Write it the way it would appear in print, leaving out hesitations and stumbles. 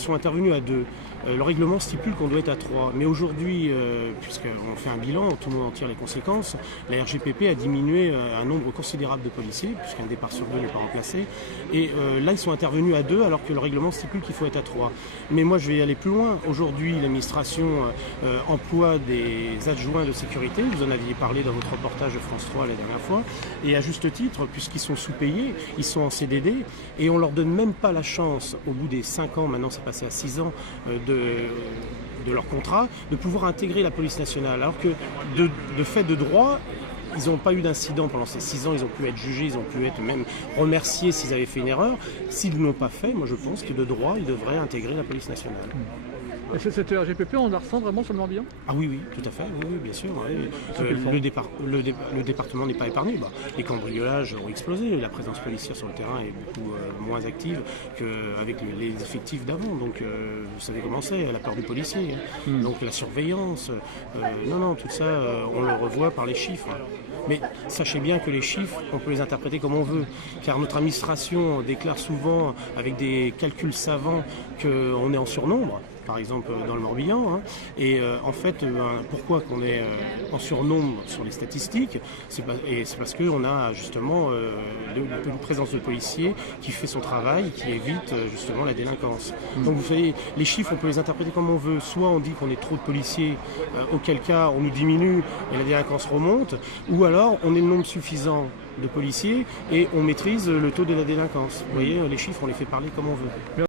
sont intervenus à 2. Le règlement stipule qu'on doit être à 3. Mais aujourd'hui, puisqu'on fait un bilan, tout le monde en tire les conséquences, la RGPP a diminué un nombre considérable de policiers, puisqu'un départ sur 2 n'est pas remplacé. Et là, ils sont intervenus à 2 alors que le règlement stipule qu'il faut être à 3. Mais moi, je vais aller plus loin. Aujourd'hui, l'administration emploie des adjoints de sécurité. Vous en aviez parlé dans votre reportage de France 3 la dernière fois. Et à juste titre, puisqu'ils sont sous-payés, ils sont en CDD et on leur donne même pas la chance, au bout des 5 ans, maintenant c'est passé à 6 ans, de leur contrat, de pouvoir intégrer la police nationale. Alors que de fait de droit, ils n'ont pas eu d'incident pendant ces 6 ans, ils ont pu être jugés, ils ont pu être même remerciés s'ils avaient fait une erreur. S'ils ne l'ont pas fait, moi je pense que de droit, ils devraient intégrer la police nationale. Et cette RGPP, on la ressent vraiment sur le Morbihan? Ah oui, tout à fait, oui, bien sûr. Oui. Le département n'est pas épargné. Les cambriolages ont explosé, la présence policière sur le terrain est beaucoup moins active qu'avec les effectifs d'avant. Donc vous savez comment c'est, la peur du policier, donc la surveillance. Non, tout ça, on le revoit par les chiffres. Mais sachez bien que les chiffres, on peut les interpréter comme on veut, car notre administration déclare souvent avec des calculs savants qu'on est en surnombre, par exemple dans le Morbihan. Et en fait, pourquoi qu'on est en surnombre sur les statistiques, c'est parce qu'on a justement une présence de policiers qui fait son travail, qui évite justement la délinquance. Donc vous savez, les chiffres, on peut les interpréter comme on veut. Soit on dit qu'on est trop de policiers, auquel cas on nous diminue et la délinquance remonte, ou alors on est le nombre suffisant de policiers et on maîtrise le taux de la délinquance. Vous voyez, les chiffres, on les fait parler comme on veut.